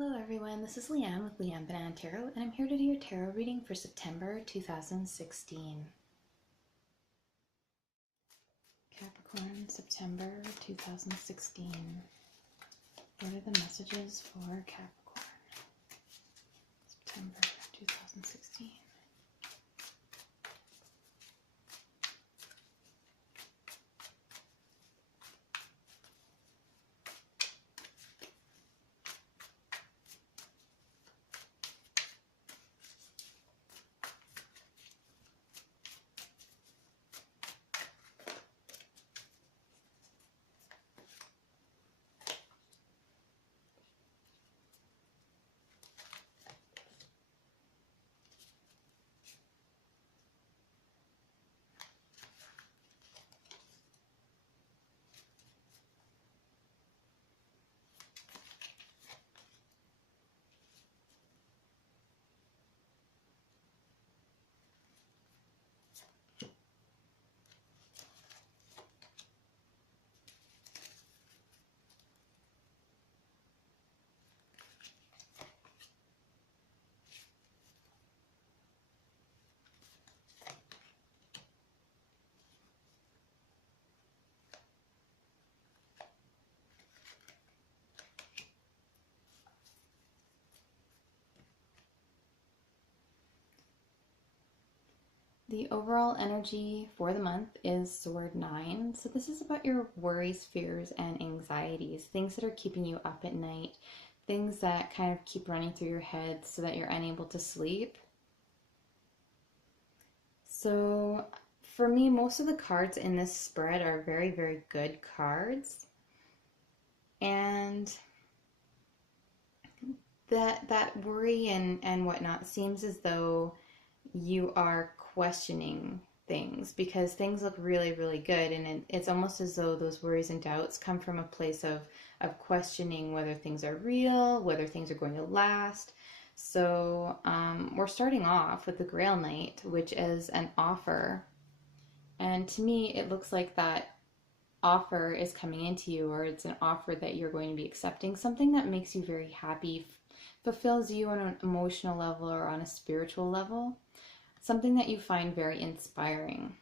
Hello everyone, this is Leanne with Leanne Banana Tarot, and I'm here to do your tarot reading for September 2016. Capricorn, September 2016. What are the messages for Capricorn? September 2016. The overall energy for the month is Sword 9. So this is about your worries, fears, and anxieties, things that are keeping you up at night, things that kind of keep running through your head so that you're unable to sleep. So for me, most of the cards in this spread are very, very good cards. And that worry and whatnot seems as though you are questioning things because things look really, really good, and it's almost as though those worries and doubts come from a place of questioning whether things are real, whether things are going to last. So we're starting off with the Grail Knight, which is an offer, and to me it looks like that offer is coming into you, or it's an offer that you're going to be accepting, something that makes you very happy, fulfills you on an emotional level or on a spiritual level, something that you find very inspiring.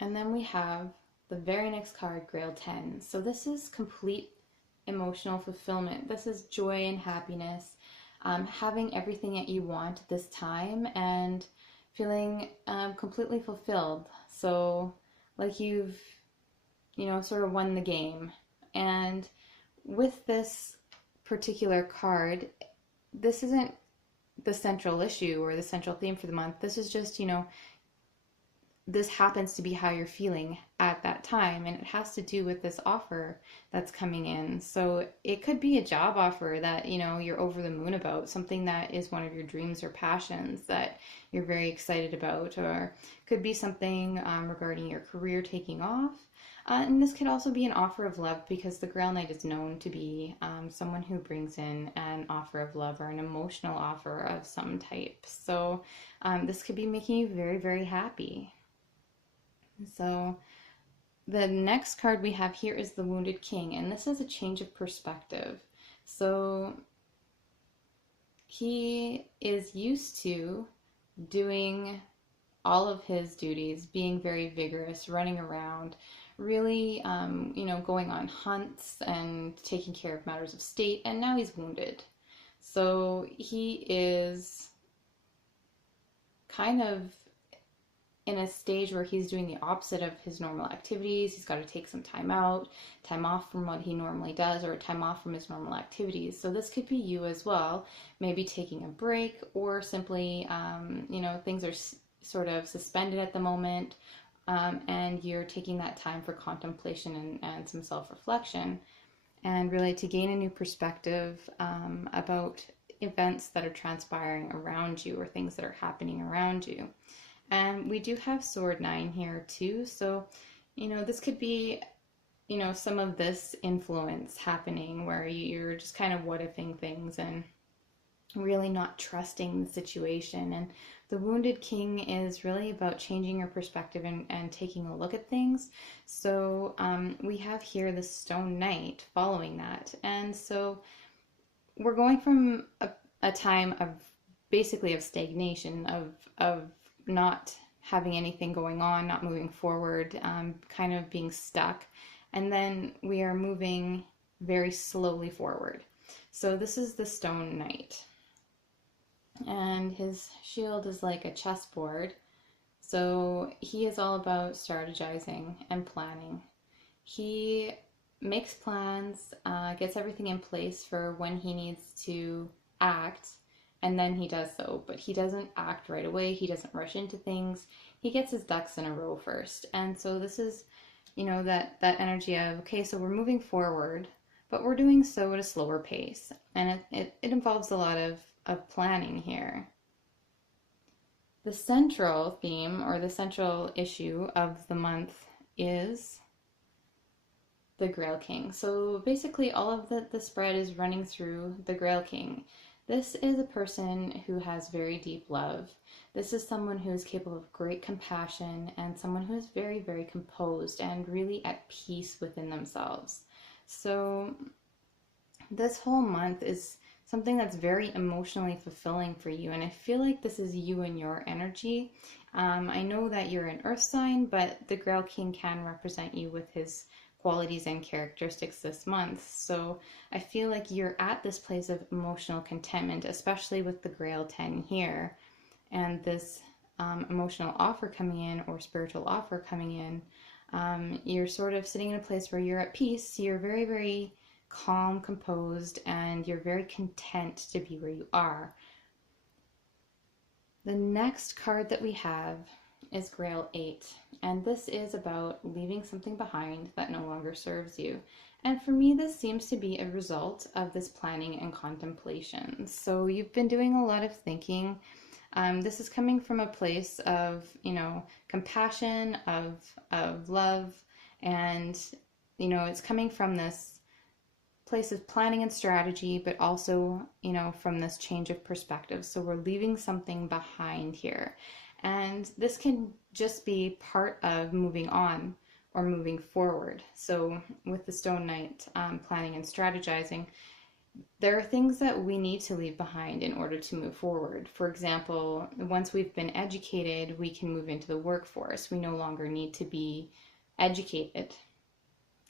And then we have the very next card, Grail 10. So this is complete emotional fulfillment. This is joy and happiness, having everything that you want this time and feeling completely fulfilled. So like you've, sort of won the game. And with this particular card, this isn't the central issue or the central theme for the month. This is just, this happens to be how you're feeling at that time, and it has to do with this offer that's coming in. So it could be a job offer that, you're over the moon about, something that is one of your dreams or passions that you're very excited about, or could be something regarding your career taking off. And this could also be an offer of love, because the Grail Knight is known to be someone who brings in an offer of love or an emotional offer of some type. So this could be making you very, very happy. So the next card we have here is the Wounded King, and this is a change of perspective. So he is used to doing all of his duties, being very vigorous, running around, really, going on hunts and taking care of matters of state, and now he's wounded. So he is kind of in a stage where he's doing the opposite of his normal activities. He's got to take some time out, time off from what he normally does, or time off from his normal activities. So this could be you as well, maybe taking a break, or simply, things are sort of suspended at the moment, and you're taking that time for contemplation and some self-reflection, and really to gain a new perspective about events that are transpiring around you or things that are happening around you. And we do have Sword 9 here too, so this could be some of this influence happening where you're just kind of what-ifing things and really not trusting the situation. And the Wounded King is really about changing your perspective and taking a look at things. So we have here the Stone Knight following that. And so we're going from a time of basically of stagnation, of not having anything going on, not moving forward, kind of being stuck. And then we are moving very slowly forward. So this is the Stone Knight, and his shield is like a chessboard. So he is all about strategizing and planning. He makes plans, gets everything in place for when he needs to act, and then he does so. But he doesn't act right away, he doesn't rush into things. He gets his ducks in a row first. And so this is, that energy of, okay, so we're moving forward, but we're doing so at a slower pace. And it involves a lot of planning here. The central theme, or the central issue of the month, is the Grail King. So basically all of the spread is running through the Grail King. This is a person who has very deep love. This is someone who is capable of great compassion, and someone who is very, very composed and really at peace within themselves. So this whole month is something that's very emotionally fulfilling for you, and I feel like this is you and your energy. I know that you're an earth sign, but the Grail King can represent you with his qualities and characteristics this month. So I feel like you're at this place of emotional contentment, especially with the Grail 10 here, and this emotional offer coming in, or spiritual offer coming in. You're sort of sitting in a place where you're at peace. You're very, very calm, composed, and you're very content to be where you are. The next card that we have is Grail 8, and this is about leaving something behind that no longer serves you. And for me, this seems to be a result of this planning and contemplation. So you've been doing a lot of thinking. This is coming from a place of, compassion, of love, and, it's coming from this place of planning and strategy, but also, from this change of perspective. So we're leaving something behind here. And this can just be part of moving on or moving forward. So with the Stone Knight, planning and strategizing, there are things that we need to leave behind in order to move forward. For example, once we've been educated, we can move into the workforce. We no longer need to be educated.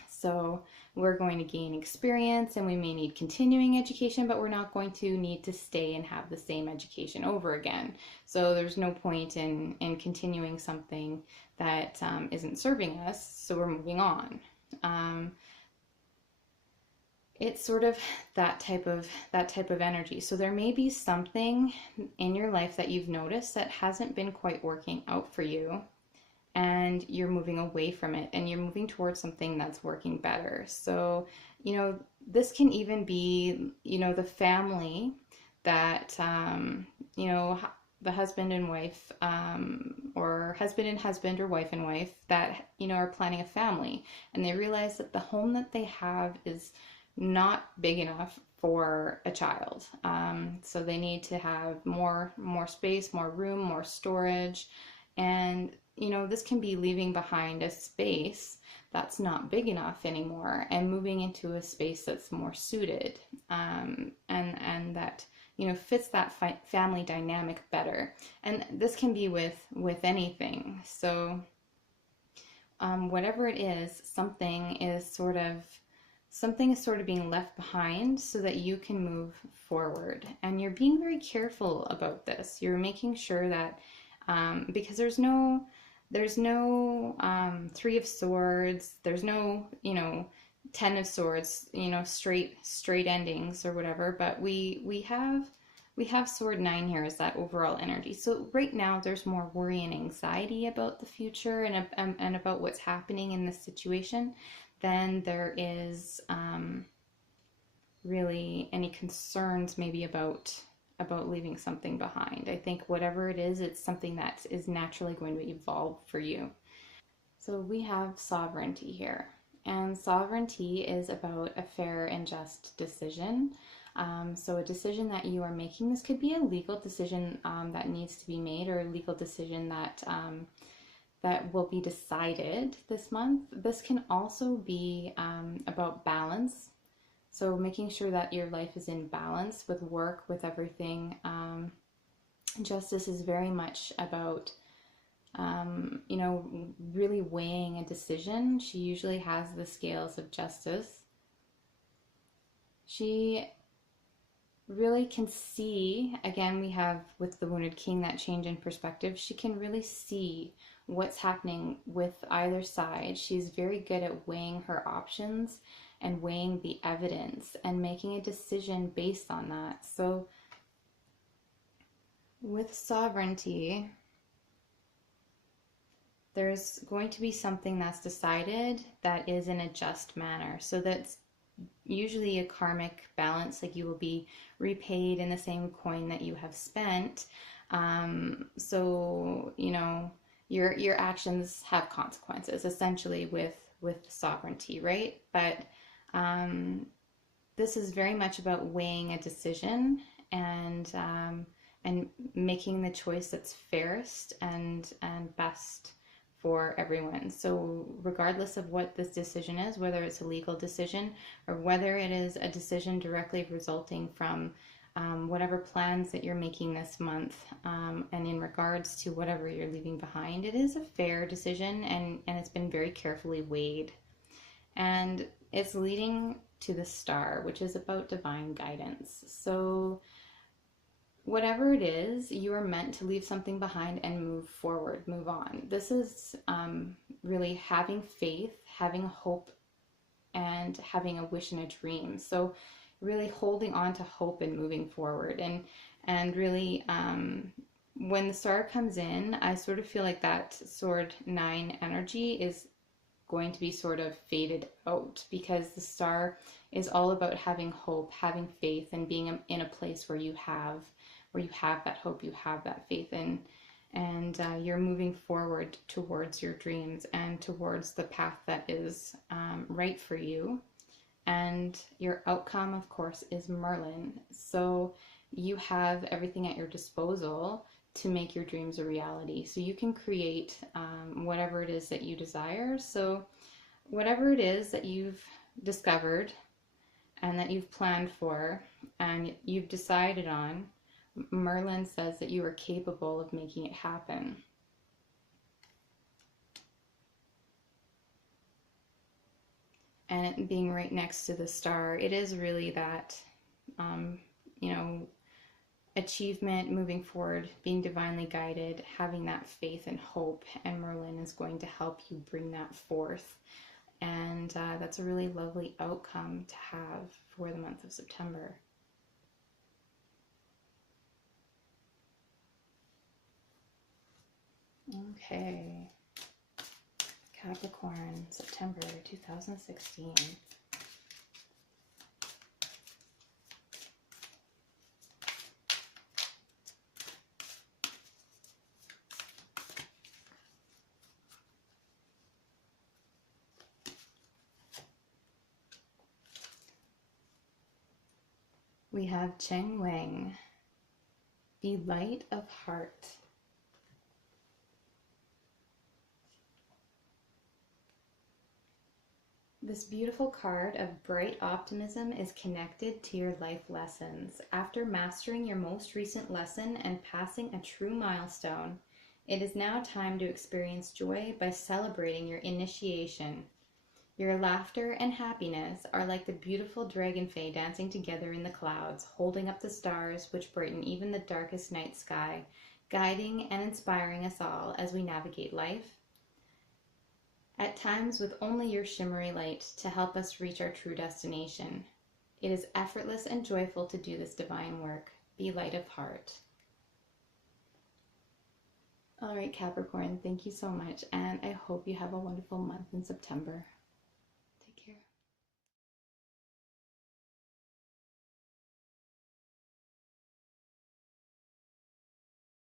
So we're going to gain experience, and we may need continuing education, but we're not going to need to stay and have the same education over again. So there's no point in continuing something that isn't serving us, so we're moving on. It's sort of that type of energy. So there may be something in your life that you've noticed that hasn't been quite working out for you, and you're moving away from it, and you're moving towards something that's working better. So, this can even be, the family that, the husband and wife, or husband and husband, or wife and wife that, are planning a family, and they realize that the home that they have is not big enough for a child. So they need to have more space, more room, more storage. And this can be leaving behind a space that's not big enough anymore and moving into a space that's more suited, and that fits that family dynamic better. And this can be with anything. So whatever it is, something is sort of being left behind so that you can move forward. And you're being very careful about this. You're making sure that because there's no Three of Swords, there's no 10 of Swords, straight endings or whatever, but we have Sword 9 here as that overall energy. So right now there's more worry and anxiety about the future and about what's happening in this situation than there is really any concerns maybe about leaving something behind. I think whatever it is, it's something that is naturally going to evolve for you. So we have sovereignty here, and sovereignty is about a fair and just decision. So a decision that you are making, this could be a legal decision that needs to be made, or a legal decision that will be decided this month. This can also be about balance. So making sure that your life is in balance with work, with everything. Justice is very much about, really weighing a decision. She usually has the scales of justice. She really can see, again, we have with the Wounded King that change in perspective. She can really see what's happening with either side. She's very good at weighing her options and weighing the evidence and making a decision based on that. So with sovereignty, there's going to be something that's decided that is in a just manner. So that's usually a karmic balance, like you will be repaid in the same coin that you have spent. So your actions have consequences, essentially, with sovereignty, right? But this is very much about weighing a decision and making the choice that's fairest and best for everyone. So regardless of what this decision is, whether it's a legal decision or whether it is a decision directly resulting from whatever plans that you're making this month, and in regards to whatever you're leaving behind, it is a fair decision, and it's been very carefully weighed. And it's leading to the star, which is about divine guidance. So whatever it is, you are meant to leave something behind and move forward, move on. This is really having faith, having hope, and having a wish and a dream. So really holding on to hope and moving forward. And really, when the star comes in, I sort of feel like that sword 9 energy is going to be sort of faded out, because the star is all about having hope, having faith, and being in a place where you have that hope, you have that faith, and you're moving forward towards your dreams and towards the path that is right for you. And your outcome, of course, is Merlin. So you have everything at your disposal to make your dreams a reality. So you can create whatever it is that you desire. So whatever it is that you've discovered and that you've planned for and you've decided on, Merlin says that you are capable of making it happen. And it being right next to the star, it is really that, achievement, moving forward, being divinely guided, having that faith and hope. And Merlin is going to help you bring that forth. And that's a really lovely outcome to have for the month of September. Okay, Capricorn, September 2016. We have Cheng Wang, be light of heart. This beautiful card of bright optimism is connected to your life lessons. After mastering your most recent lesson and passing a true milestone, it is now time to experience joy by celebrating your initiation. Your laughter and happiness are like the beautiful dragonfly dancing together in the clouds, holding up the stars which brighten even the darkest night sky, guiding and inspiring us all as we navigate life, at times with only your shimmery light to help us reach our true destination. It is effortless and joyful to do this divine work. Be light of heart. All right, Capricorn, thank you so much, and I hope you have a wonderful month in September.